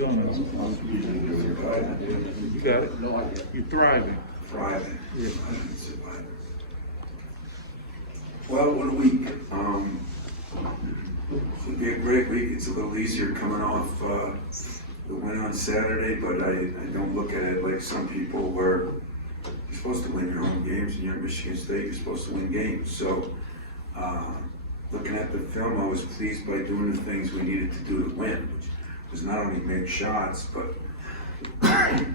You got it? You're thriving. Thriving. Yeah. Surviving. Well, what a week. Should be a great week. It's a little easier coming off the win on Saturday, but I don't look at it like some people where you're supposed to win your home games, and you're at Michigan State, you're supposed to win games. So, looking at the film, I was pleased by doing the things we needed to do to win, which was not only make shots, but,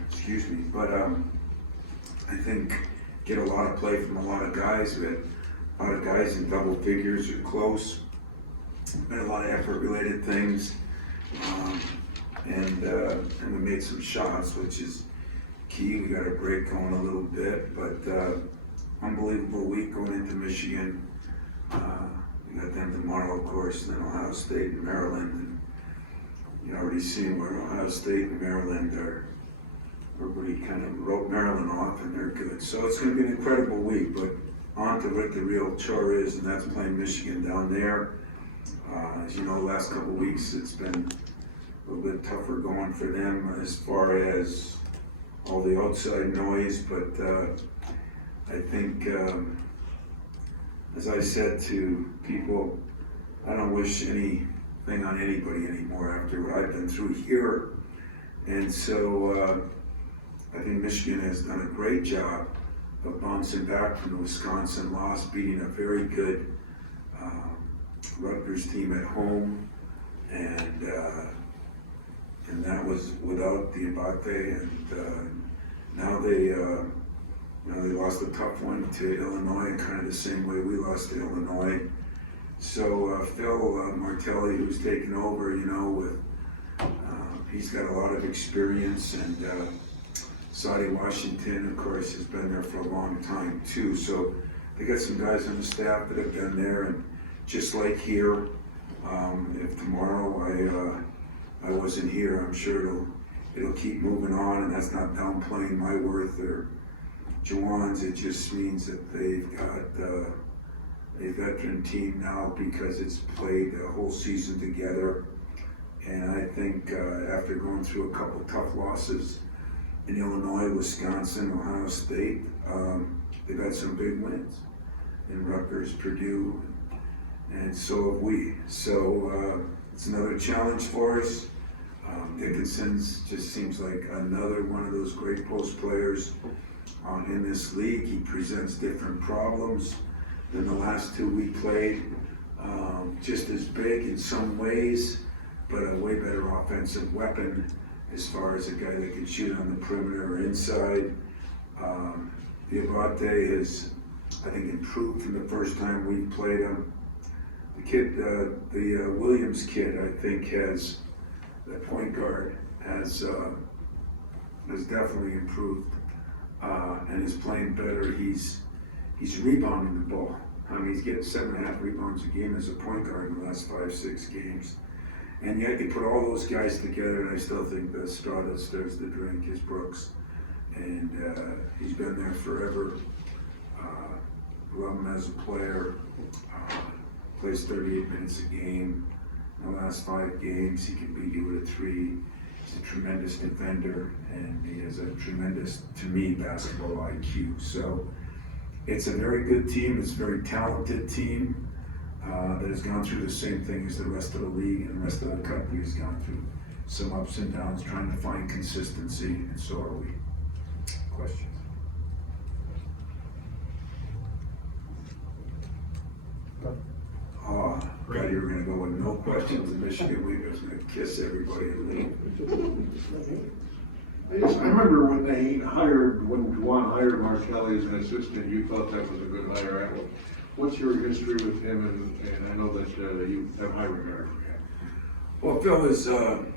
excuse me, but I think get a lot of play from a lot of guys. We had a lot of guys in double figures or close. Had a lot of effort-related things, and we made some shots, which is key. We got a break going a little bit, but unbelievable week going into Michigan. We got them tomorrow, of course, and then Ohio State and Maryland. And you already seen where Ohio State and Maryland are. Everybody kind of wrote Maryland off, and they're good. So it's going to be an incredible week, but on to what the real chore is, and that's playing Michigan down there. As you know, the last couple of weeks it's been a little bit tougher going for them as far as all the outside noise, but I think, as I said to people, I don't wish anything on anybody anymore after what I've been through here. And so I think Michigan has done a great job of bouncing back from the Wisconsin loss, beating a very good Rutgers team at home, and that was without the Abate, and now they lost a tough one to Illinois, kind of the same way we lost to Illinois. So Phil Martelli, who's taken over, with he's got a lot of experience, and Saudi Washington, of course, has been there for a long time too. So they got some guys on the staff that have been there, and just like here, if tomorrow I wasn't here, I'm sure it'll keep moving on, and that's not downplaying my worth or Juwan's. It just means that they've got a veteran team now because it's played a whole season together. And I think after going through a couple tough losses in Illinois, Wisconsin, Ohio State, they've had some big wins in Rutgers, Purdue, and so have we. So it's another challenge for us. Dickinson's just seems like another one of those great post players in this league. He presents different problems than the last two we played. Just as big in some ways, but a way better offensive weapon as far as a guy that can shoot on the perimeter or inside. The Abate has, I think, improved from the first time we played him. The kid, the Williams kid, I think has, the point guard has definitely improved and is playing better. He's rebounding the ball. I mean, he's getting 7.5 rebounds a game as a point guard in the last 5-6 games. And yet you put all those guys together, and I still think the straw that stirs the drink is Brooks. And he's been there forever. Love him as a player. Plays 38 minutes a game. In the last 5 games, he can beat you with a 3. He's a tremendous defender, and he has a tremendous, to me, basketball IQ. So it's a very good team. It's a very talented team that has gone through the same thing as the rest of the league and the rest of the country has gone through. Some ups and downs, trying to find consistency, and so are we. Questions? Oh, I thought you were going to go with no questions. The Michigan week was going to kiss everybody and leave. I remember when Juwan hired Martelli as an assistant, you thought that was a good hire. What's your history with him? And I know that you have high regard for him. Well, Phil is, and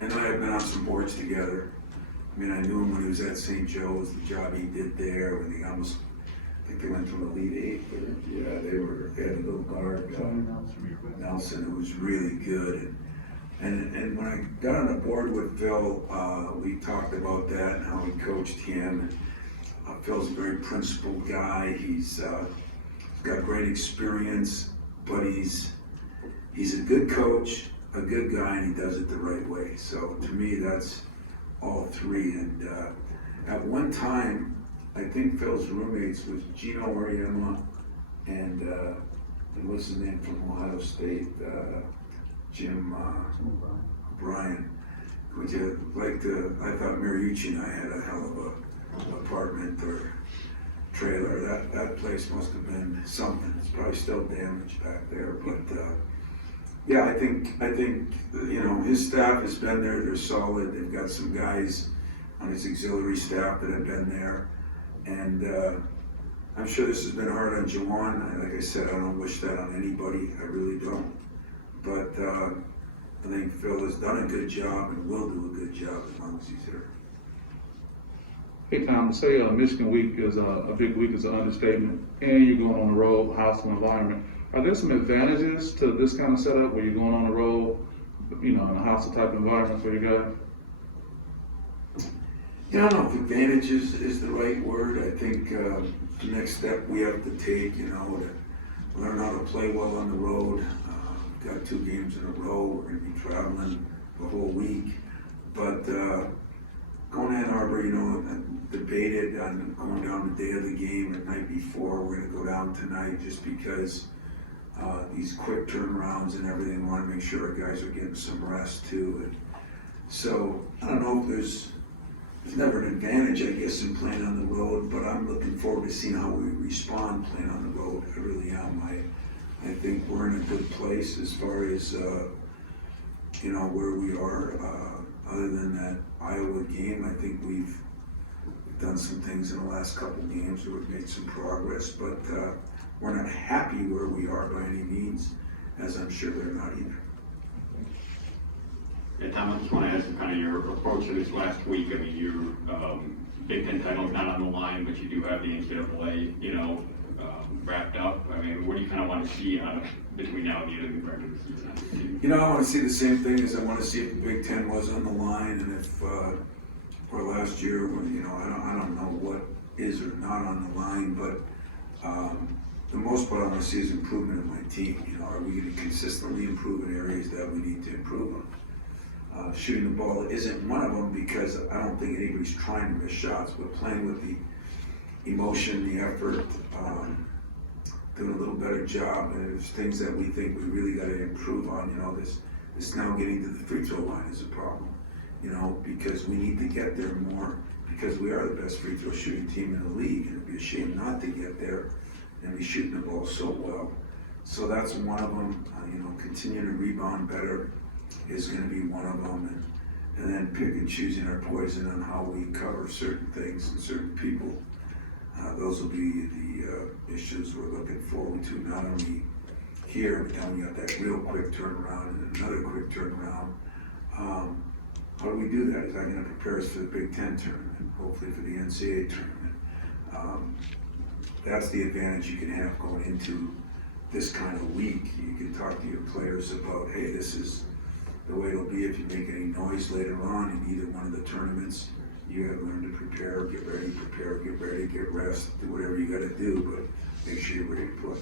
I have been on some boards together. I mean, I knew him when he was at St. Joe's, the job he did there, when he almost, I think they went to Elite 8, but yeah, they had a little guard, Nelson, who was really good. And when I got on the board with Phil, we talked about that and how he coached him. Phil's a very principled guy. He's got great experience, but he's a good coach. a good guy and he does it the right way. So to me, that's all three. And at one time, I think Phil's roommates was Gino Oriema and what's his name from Ohio State, Jim Bryan. Which I thought Mariucci and I had a hell of a apartment or trailer. That place must have been something. It's probably still damaged back there, but yeah, I think you know, his staff has been there. They're solid. They've got some guys on his auxiliary staff that have been there, and I'm sure this has been hard on Jawan. Like I said, I don't wish that on anybody. I really don't. But I think Phil has done a good job and will do a good job as long as he's here. Hey Tom, to say Michigan week is a big week is an understatement, and you're going on the road, hostile environment. Are there some advantages to this kind of setup where you're going on the road, you know, in a hostile type environment for you guys? Yeah, I don't know if advantages is the right word. I think the next step we have to take, you know, to learn how to play well on the road. We've got 2 games in a row. We're going to be traveling the whole week. But going to Ann Arbor, you know, debated on going down the day of the game and night before. We're going to go down tonight just because these quick turnarounds and everything. We want to make sure our guys are getting some rest too. And so I don't know if there's never an advantage, I guess, in playing on the road, but I'm looking forward to seeing how we respond playing on the road. I really am. I think we're in a good place as far as you know, where we are. Other than that Iowa game, I think we've done some things in the last couple games where we've made some progress, but we're not happy where we are by any means, as I'm sure they're not either. Yeah, Tom, I just want to ask you kind of your approach to this last week. I mean, your Big Ten title is not on the line, but you do have the NCAA, you know, wrapped up. I mean, what do you kind of want to see out of between now and the end of the regular season? You know, I want to see the same thing as I want to see if the Big Ten was on the line, and if or last year, when, you know, I don't know what is or not on the line, but the most part I want to see is improvement in my team. You know, are we going to consistently improve in areas that we need to improve on? Shooting the ball isn't one of them because I don't think anybody's trying to miss shots, but playing with the emotion, the effort, doing a little better job, and there's things that we think we really got to improve on. You know, this now getting to the free throw line is a problem, you know, because we need to get there more because we are the best free throw shooting team in the league, and it'd be a shame not to get there and be shooting the ball so well. So that's one of them. You know, continuing to rebound better is going to be one of them, and then pick and choosing our poison on how we cover certain things and certain people. Those will be the issues we're looking forward to, not only here, but then we got that real quick turnaround and another quick turnaround. How do we do that? Is that going to prepare us for the Big Ten tournament, hopefully for the NCAA tournament? That's the advantage you can have going into this kind of week. You can talk to your players about, hey, this is the way it'll be if you make any noise later on in either one of the tournaments. You have learned to prepare, get ready, get rest, do whatever you got to do, but make sure you're ready to play.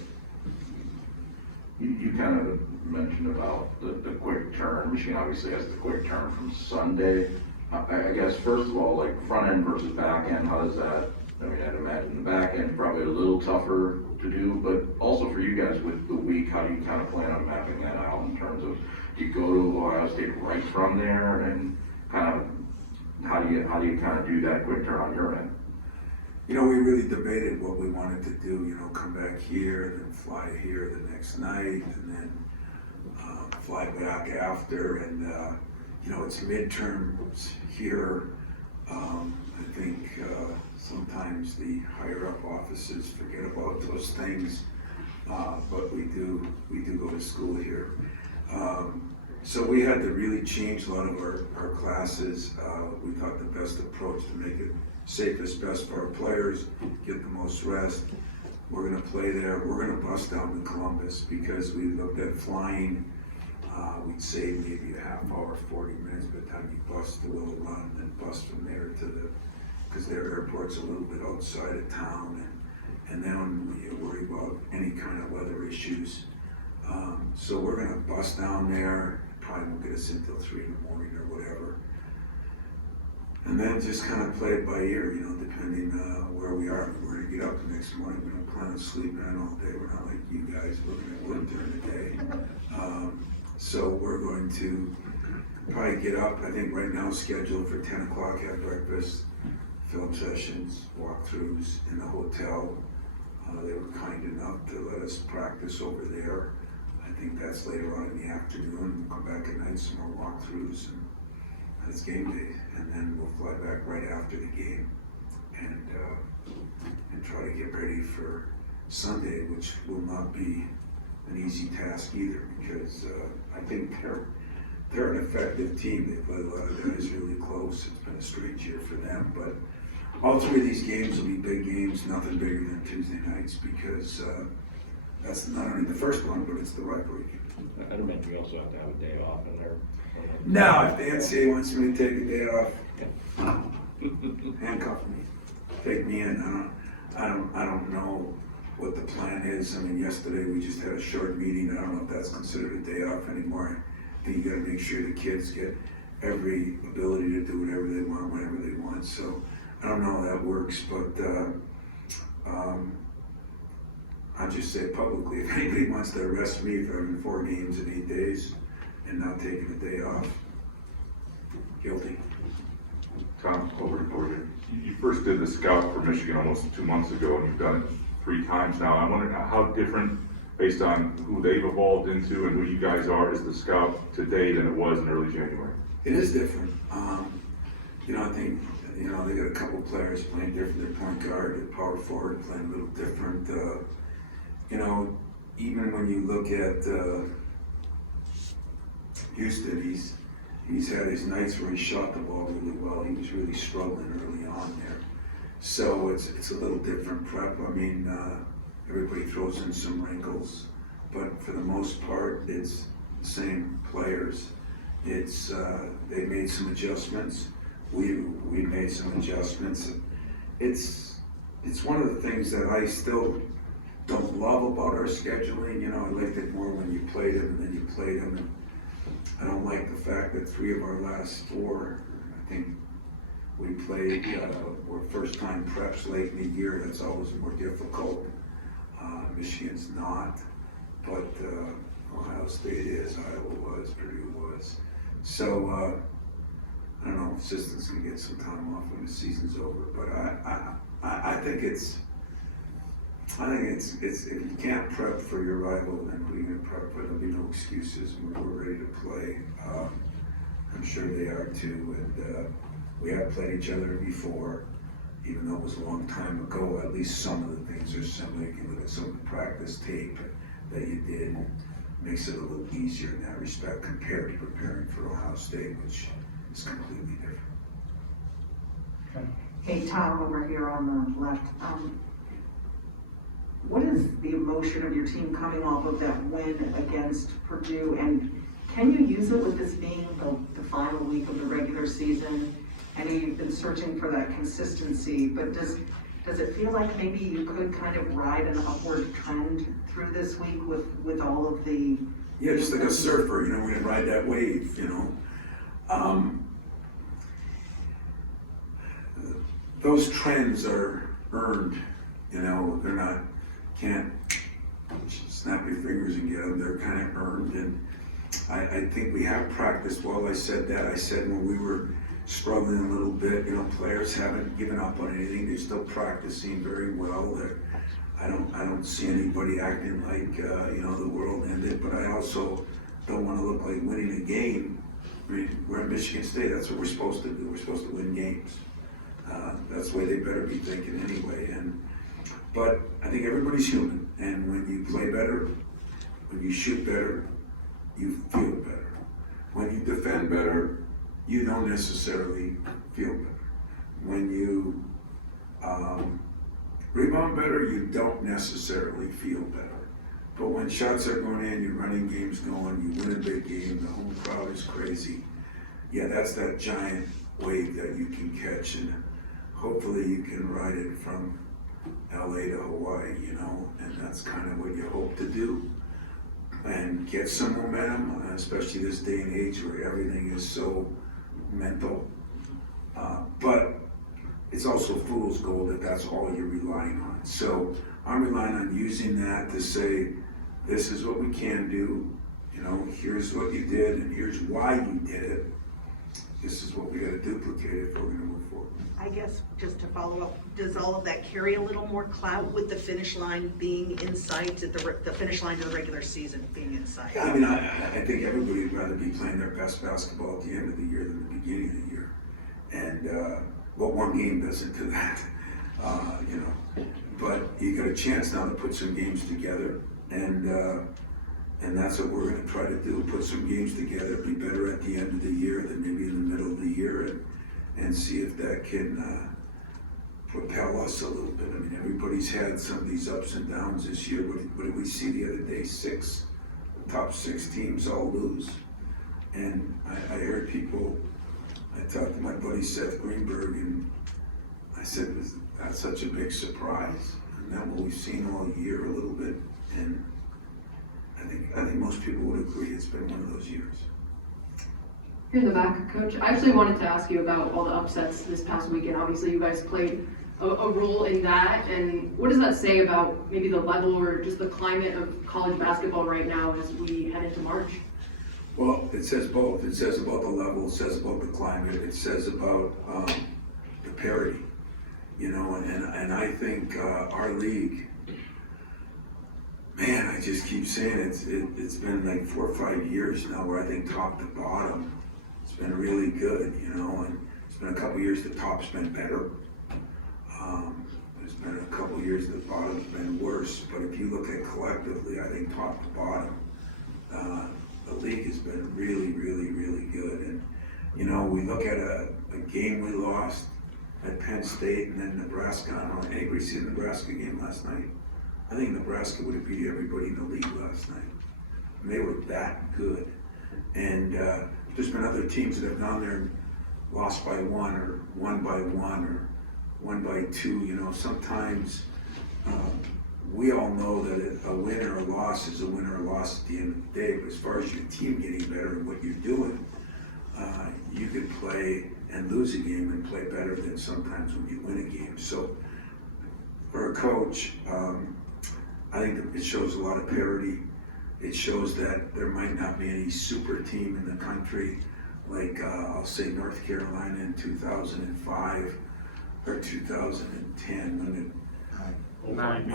You kind of mentioned about the quick turn. Michigan obviously has the quick turn from Sunday. I guess, first of all, like front end versus back end, how does that, I mean, I'd imagine the back end probably a little tougher to do, but also for you guys with the week, how do you kind of plan on mapping that out in terms of, do you go to Ohio State right from there, and kind of, how do you kind of do that quick turn on your end? You know, we really debated what we wanted to do, you know, come back here, then fly here the next night, and then fly back after, and you know, it's midterms here. I think sometimes the higher up offices forget about those things, but we do go to school here. So we had to really change a lot of our classes. We thought the best approach to make it safest, best for our players, get the most rest. We're going to play there. We're going to bust down to Columbus because we looked at flying. We'd save maybe a half hour, 40 minutes by the time you bust the Willow Run, and bust from there to because their airport's a little bit outside of town, and then we worry about any kind of weather issues. So we're going to bust down there, probably won't get us in till 3 in the morning or whatever. And then just kind of play it by ear, you know, depending where we are. If we're gonna get up the next morning, we don't plan on sleeping in all day. We're not like you guys, we're gonna work during the day. So we're going to probably get up, I think right now scheduled for 10 o'clock, have breakfast, film sessions, walkthroughs in the hotel. They were kind enough to let us practice over there. I think that's later on in the afternoon. We'll come back at night, some more walkthroughs, and it's game day. And then we'll fly back right after the game and try to get ready for Sunday, which will not be an easy task either, because I think they're an effective team. They play a lot of guys really close. It's been a strange year for them, but all 3 of these games will be big games, nothing bigger than Tuesday nights, because that's not only the first one, but it's the rivalry game. I'd imagine you also have to have a day off in there. No, if the NCAA wants me to take a day off, handcuff me, take me in. I don't know what the plan is. I mean, yesterday we just had a short meeting. I don't know if that's considered a day off anymore. I think you gotta make sure the kids get every ability to do whatever they want, whenever they want. So I don't know how that works, but I'll just say publicly, if anybody wants to arrest me for having 4 games in 8 days and not taking a day off, guilty. Tom, over here. You first did the scout for Michigan almost 2 months ago, and you've done it 3 times now. I'm wondering how different, based on who they've evolved into and who you guys are, is the scout today than it was in early January? It is different. You know, I think, you know, they got a couple players playing different. Their point guard, their power forward playing a little different. You know, even when you look at Houston, he's had his nights where he shot the ball really well. He was really struggling early on there. So it's a little different prep. I mean, everybody throws in some wrinkles, but for the most part, it's the same players. It's they made some adjustments. We made some adjustments. It's one of the things that I still don't love about our scheduling. You know, I liked it more when you played them and then you played them. And I don't like the fact that 3 of our last 4, I think we played, were first-time preps late in the year. That's always more difficult. Michigan's not, but Ohio State is, Iowa was, Purdue was. So, I don't know if assistants can get some time off when the season's over, but I think it's if you can't prep for your rival, then who are you going to prep for? There'll be no excuses. We're ready to play. I'm sure they are too, and we have played each other before, even though it was a long time ago. At least some of the things are similar. You can look at some of the practice tape that you did. Makes it a little easier in that respect compared to preparing for Ohio State, which is completely different. Hey, Tom, over here on the left. What is the emotion of your team coming off of that win against Purdue? And can you use it with this being the final week of the regular season? I know you've been searching for that consistency, but does it feel like maybe you could kind of ride an upward trend through this week with all of the... Yeah, just like a surfer, you know, we're gonna ride that wave, you know. Those trends are earned, you know, they're not, can't snap your fingers and get them, they're kind of earned. And I think we have practiced well. I said that. I said when we were struggling a little bit, you know, players haven't given up on anything. They're still practicing very well. I don't see anybody acting like, you know, the world ended, but I also don't want to look like winning a game. I mean, we're at Michigan State. That's what we're supposed to do. We're supposed to win games. That's the way they better be thinking anyway. But I think everybody's human, and when you play better, when you shoot better, you feel better. When you defend better, you don't necessarily feel better. When you rebound better, you don't necessarily feel better. But when shots are going in, you're running games going, you win a big game, the home crowd is crazy. Yeah, that's that giant wave that you can catch, and hopefully you can ride it from LA to Hawaii, you know, and that's kind of what you hope to do. and get some momentum, especially this day and age where everything is so mental. But it's also fool's gold that that's all you're relying on. So I'm relying on using that to say, this is what we can do, you know, here's what you did and here's why you did it. This is what we gotta duplicate if we're gonna move forward. I guess, just to follow up, does all of that carry a little more clout with the finish line being in sight, the finish line to the regular season being in sight? I mean, I think everybody would rather be playing their best basketball at the end of the year than the beginning of the year. And, but one game doesn't do that, you know. But you got a chance now to put some games together, and that's what we're gonna try to do, put some games together, be better at the end of the year than maybe in the middle of the year, and see if that can propel us a little bit. I mean, everybody's had some of these ups and downs this year. What did we see the other day? The top six teams all lose. And I heard people, I talked to my buddy Seth Greenberg, and I said, that's such a big surprise. And that's what we've seen all year a little bit. And I think most people would agree it's been one of those years. Here in the back, Coach, I actually wanted to ask you about all the upsets this past weekend. Obviously, you guys played a role in that, and what does that say about maybe the level or just the climate of college basketball right now as we head into March? Well, it says both. It says about the level, it says about the climate, it says about the parity, you know, and I think our league, man, I just keep saying it's been like 4 or 5 years now where I think top to bottom, it's been really good, you know, and it's been a couple years the top's been better. There's been a couple years the bottom's been worse, but if you look at collectively, I think top to bottom, the league has been really, really, really good. And, you know, we look at a game we lost at Penn State and then Nebraska. I don't know, anybody see the Nebraska game last night? I think Nebraska would have beat everybody in the league last night. And they were that good. And there's been other teams that have gone there and lost by one or won by one or won by two. You know, sometimes we all know that a win or a loss is a win or a loss at the end of the day. But as far as your team getting better and what you're doing, you could play and lose a game and play better than sometimes when you win a game. So for a coach, I think it shows a lot of parity. It shows that there might not be any super team in the country like I'll say North Carolina in 2005 or 2010 when it 09.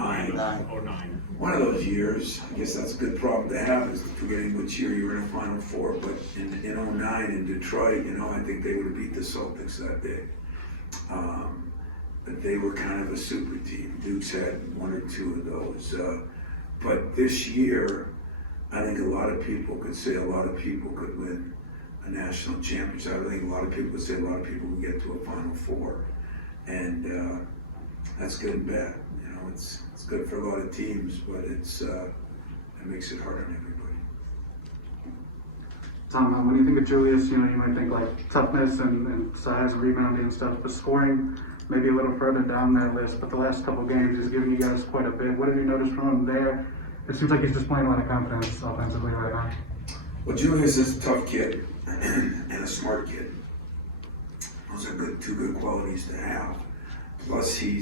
one of those years. I guess that's a good problem to have, is forgetting which year you were in a Final Four. But in 09 in Detroit, you know, I think they would have beat the Celtics that day. But they were kind of a super team. Duke's had one or two of those. But this year, I think a lot of people could say a lot of people could win a national championship. I think a lot of people could say a lot of people would get to a Final Four. And that's good and bad. You know, it's good for a lot of teams, but it makes it hard on everybody. Tom, when you think of Julius, you know, you might think like toughness and size and rebounding and stuff, but scoring maybe a little further down that list. But the last couple games, he's giving you guys quite a bit. What have you noticed from him there? It seems like he's just playing a lot of confidence offensively right now. Well, Julius is a tough kid and a smart kid. Those are two good qualities to have. Plus, he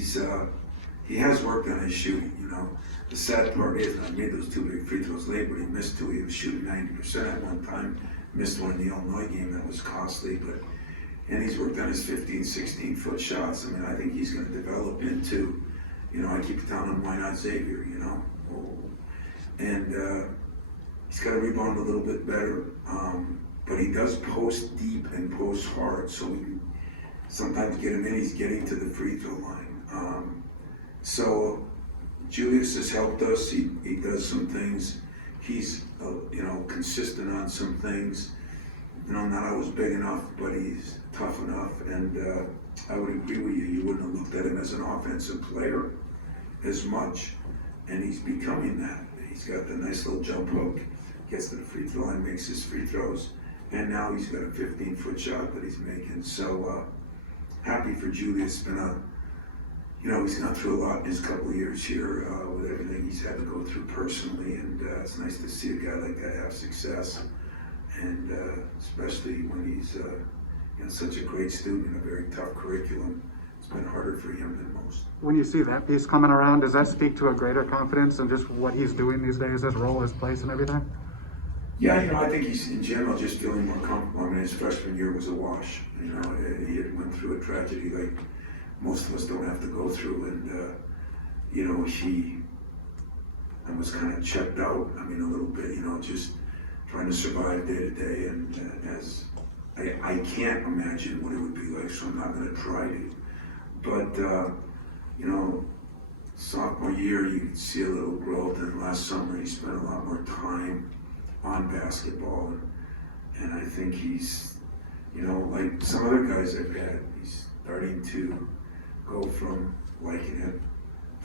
has worked on his shooting. You know, the sad part is I made those 2 big free throws late, but he missed 2. He was shooting 90% at one time. Missed one in the Illinois game that was costly, and he's worked on his 15, 16 foot shots. I mean, I think he's going to develop into, you know, I keep telling him, why not Xavier, you know? And he's got to rebound a little bit better, but he does post deep and post hard, so we can sometimes get him in, he's getting to the free throw line. So Julius has helped us, he does some things, he's, you know, consistent on some things. You know, not always big enough, but he's tough enough, and I would agree with you. You wouldn't have looked at him as an offensive player as much, and he's becoming that. He's got the nice little jump hook, gets to the free throw line, makes his free throws, and now he's got a 15-foot shot that he's making. So happy for Julius. you know, he's gone through a lot in his couple of years here with everything he's had to go through personally, and it's nice to see a guy like that have success, and especially when he's you know, such a great student in a very tough curriculum. It's been harder for him than most. When you see that piece coming around, does that speak to a greater confidence in just what he's doing these days, his role, his place, and everything? Yeah, you know, I think he's in general just feeling more comfortable. I mean, his freshman year was a wash. You know, he had went through a tragedy like most of us don't have to go through, and you know, he almost kind of checked out. I mean, a little bit, you know, just trying to survive day to day, and as I can't imagine what it would be like, so I'm not going to try to. But you know, sophomore year, you could see a little growth, and last summer he spent a lot more time on basketball, and I think he's, you know, like some other guys I've had, he's starting to go from liking it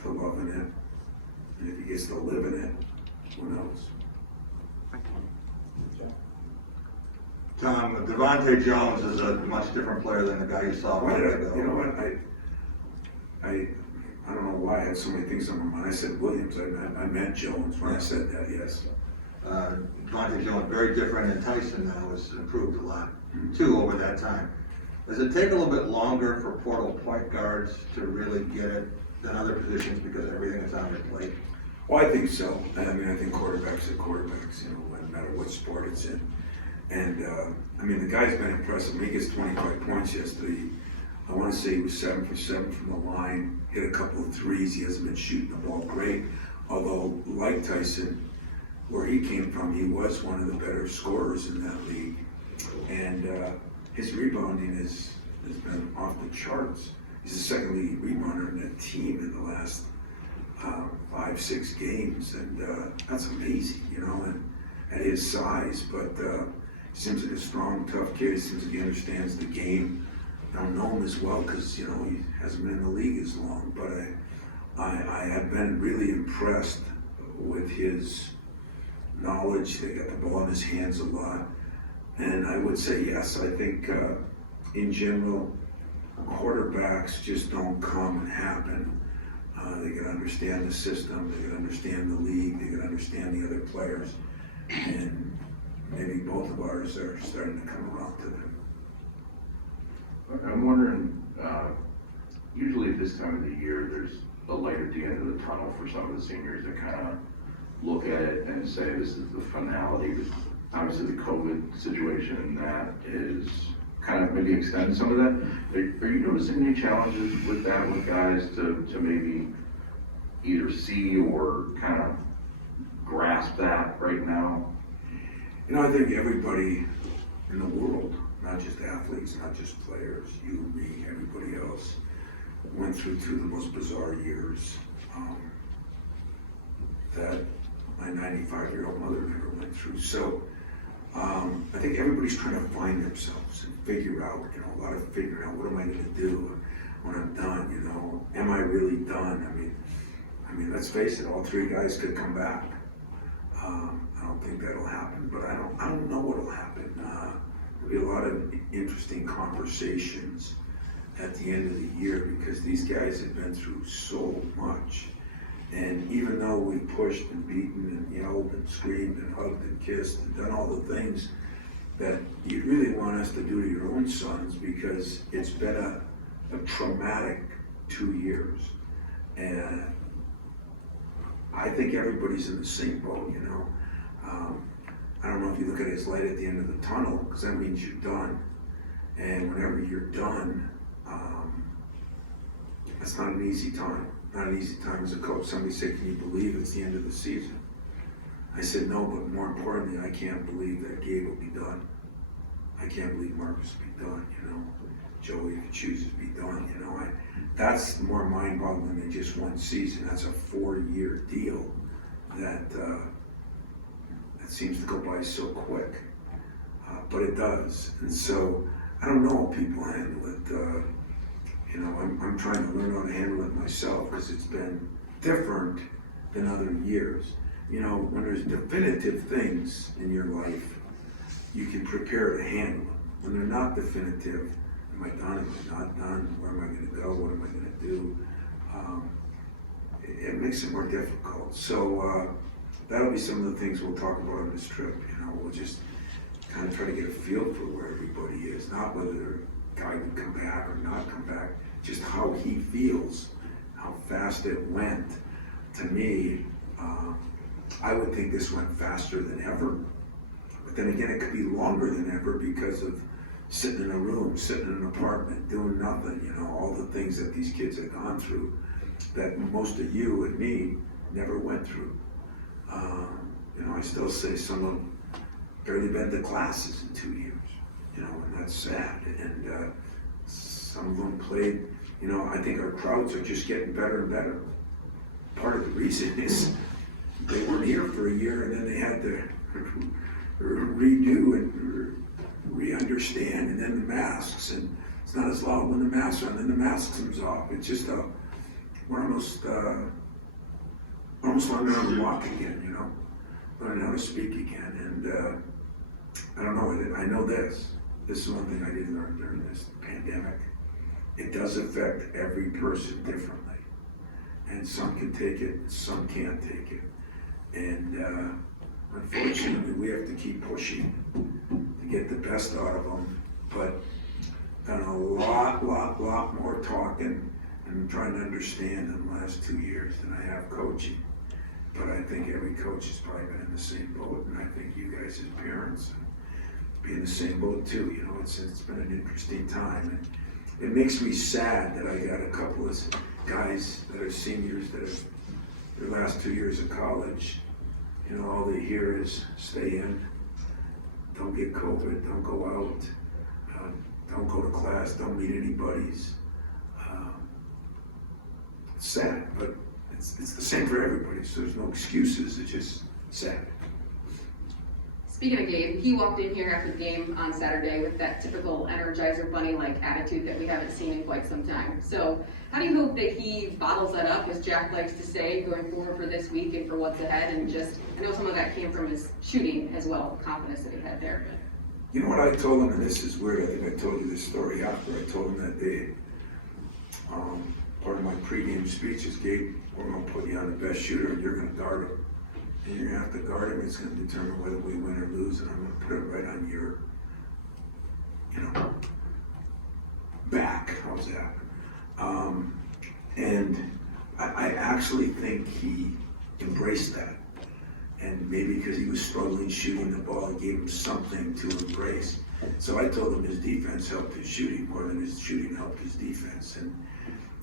to loving it, and if he gets to live in it, who knows? Tom, Devontae Jones is a much different player than the guy you saw a Why minute did I, ago. you know what, I don't know why I had so many things on my mind. I said Williams, I meant Jones when I said that, yes. Devontae Jones, very different, and Tyson now has improved a lot, too, over that time. Does it take a little bit longer for portal point guards to really get it than other positions because everything is on their plate? Well, I think so. I mean, I think quarterbacks are quarterbacks, you know, no matter what sport it's in. And, I mean, the guy's been impressive. He gets 25 points yesterday. I want to say he was 7 for 7 from the line, hit a couple of threes. He hasn't been shooting the ball great. Although, like Tyson, where he came from, he was one of the better scorers in that league. And his rebounding has been off the charts. He's the second leading rebounder in the team in the last 5-6 games. And that's amazing, you know, and at his size. But he seems like a strong, tough kid. He seems like he understands the game. I don't know him as well because, you know, he hasn't been in the league as long. But I have been really impressed with his knowledge. They got the ball in his hands a lot. And I would say yes. I think in general, quarterbacks just don't come and happen. They can understand the system, they can understand the league, they can understand the other players. And maybe both of ours are starting to come around to them. I'm wondering, usually at this time of the year, there's a light at the end of the tunnel for some of the seniors that kind of look at it and say this is the finality. Obviously, the COVID situation that is kind of maybe extend some of that. Are you noticing any challenges with that with guys to maybe either see or kind of grasp that right now? You know, I think everybody in the world, not just athletes, not just players, you, me, everybody else, went through two of the most bizarre years that my 95-year-old mother never went through. So I think everybody's trying to find themselves and figure out, you know, a lot of figuring out what am I going to do when I'm done, you know, am I really done? I mean, let's face it, all three guys could come back. I don't think that'll happen, but I don't know what'll happen. There'll be a lot of interesting conversations at the end of the year because these guys have been through so much. And even though we pushed and beaten and yelled and screamed and hugged and kissed and done all the things that you really want us to do to your own sons, because it's been a traumatic 2 years. And I think everybody's in the same boat, you know. I don't know if you look at it as light at the end of the tunnel, because that means you're done. And whenever you're done, that's not an easy time. Not an easy time as a coach. Somebody said, can you believe it's the end of the season? I said, no, but more importantly, I can't believe that Gabe will be done. I can't believe Marcus will be done, you know. Joey, if he chooses to be done, you know. That's more mind-boggling than just one season. That's a 4-year deal that seems to go by so quick. But it does. And so, I don't know how people handle it. You know, I'm trying to learn how to handle it myself because it's been different than other years. You know, when there's definitive things in your life, you can prepare to handle them. When they're not definitive, am I done? Am I not done? Where am I going to go? What am I going to do? it makes it more difficult. So that'll be some of the things we'll talk about on this trip. You know, we'll just kind of try to get a feel for where everybody is, not whether the guy would come back or not come back, just how he feels, how fast it went. To me, I would think this went faster than ever. But then again, it could be longer than ever because of sitting in a room, sitting in an apartment, doing nothing, you know, all the things that these kids have gone through that most of you and me never went through. You know, I still say some of them barely been to classes in 2 years, you know, and that's sad. And some of them played, you know, I think our crowds are just getting better and better. Part of the reason is they weren't here for a year and then they had to redo and re-understand, and then the masks, and it's not as loud when the masks are on, then the mask comes off. It's just we're almost learning how to walk again, you know, learning how to speak again. And I don't know, I know this is one thing I did learn during this pandemic. It does affect every person differently. And some can take it, some can't take it. And unfortunately, we have to keep pushing to get the best out of them. But done a lot more talking and trying to understand in the last 2 years than I have coaching. But I think every coach has probably been in the same boat, and I think you guys as parents be in the same boat too. You know, it's been an interesting time. And it makes me sad that I got a couple of guys that are seniors that have their last 2 years of college. You know, all they hear is stay in, don't get COVID, don't go out, don't go to class, don't meet anybody's. It's sad, but it's the same for everybody, so there's no excuses, it's just sad. Speaking of Gabe, he walked in here after the game on Saturday with that typical Energizer Bunny-like attitude that we haven't seen in quite some time. So how do you hope that he bottles that up, as Jack likes to say, going forward for this week and for what's ahead? And just, I know some of that came from his shooting as well, the confidence that he had there. You know what I told him, and this is weird, I think I told you this story after I told him that day. Part of my pregame speech is, Gabe, we're gonna put you on the best shooter and you're gonna guard him. And you're gonna have to guard him, it's gonna determine whether we win or lose, and I'm gonna put it right on your, you know, back, how's that? And I actually think he embraced that. And maybe because he was struggling shooting the ball, it gave him something to embrace. So I told him his defense helped his shooting more than his shooting helped his defense. And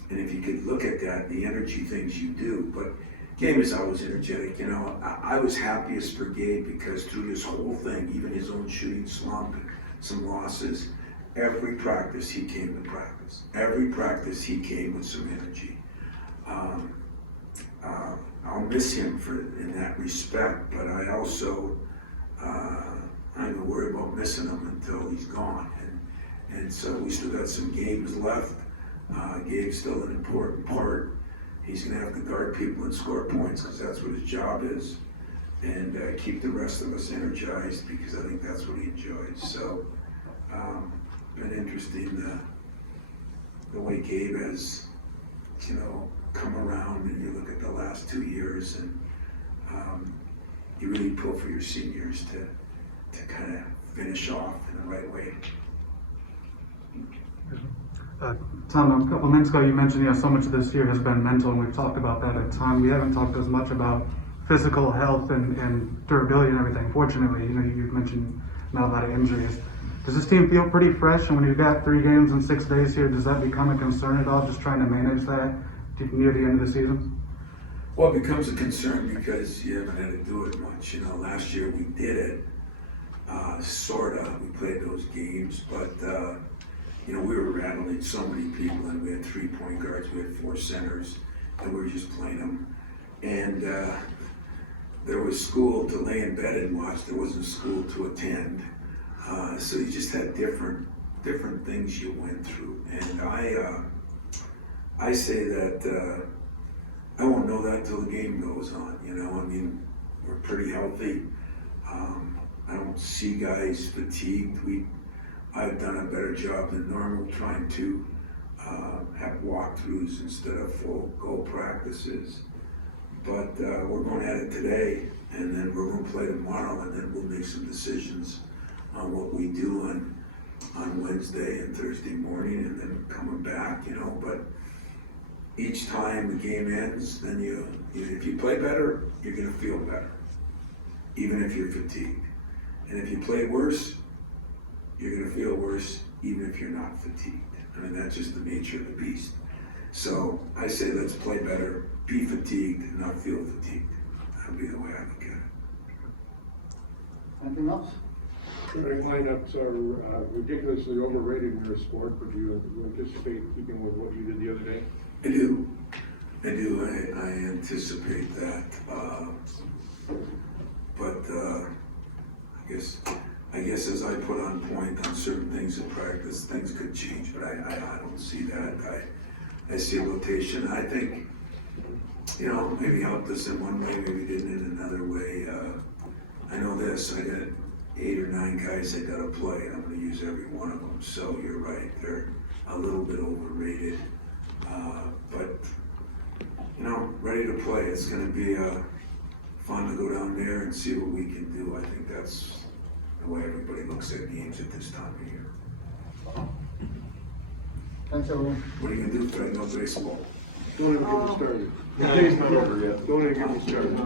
if you could look at that, the energy things you do, but Gabe is always energetic. You know, I was happiest for Gabe because through this whole thing, even his own shooting slump, some losses, every practice he came to practice. Every practice he came with some energy. I'll miss him in that respect, but I also, I'm gonna worry about missing him until he's gone. And so we still got some games left. Gabe's still an important part. He's gonna have to guard people and score points because that's what his job is. And keep the rest of us energized because I think that's what he enjoys. So, been interesting the way Gabe has, you know, come around, and you look at the last 2 years, and you really pull for your seniors to kind of finish off in the right way. Tom, a couple minutes ago you mentioned, you know, so much of this year has been mental, and we've talked about that a ton. We haven't talked as much about physical health and durability and everything. Fortunately, you know, you've mentioned not a lot of injuries. Does this team feel pretty fresh? And when you've got 3 games in 6 days here, does that become a concern at all, just trying to manage that near the end of the season? Well, it becomes a concern because you haven't had to do it much. You know, last year we did it, sorta. We played those games, but you know, we were rattling so many people, and we had 3 point guards, we had 4 centers, and we were just playing them. And there was school to lay in bed and watch. There wasn't school to attend. So you just had different things you went through. And I say that I won't know that till the game goes on. You know, I mean, we're pretty healthy. I don't see guys fatigued. I've done a better job than normal trying to have walkthroughs instead of full go practices. But we're going at it today, and then we're going to play tomorrow, and then we'll make some decisions on what we do on Wednesday and Thursday morning, and then coming back, you know. But each time the game ends, then if you play better, you're going to feel better, even if you're fatigued. And if you play worse, you're going to feel worse, even if you're not fatigued. I mean, that's just the nature of the beast. So I say let's play better, be fatigued, and not feel fatigued. That'll be the way I look at it. Anything else? Starting lineups are ridiculously overrated in your sport, but do you anticipate keeping with what you did the other day? I do. I anticipate that. But I guess as I put on point on certain things in practice, things could change, but I don't see that. I see a rotation. I think, you know, maybe helped us in one way, maybe didn't in another way. I know this, I got 8 or 9 guys that gotta play, and I'm gonna use every one of them. So you're right, they're a little bit overrated. But, you know, ready to play. It's gonna be fun to go down there and see what we can do. I think that's the way everybody looks at games at this time of year. Thanks, everyone. What are you gonna do, Fred? No baseball? Don't even get me started. The day's not over yet. Don't even get me started.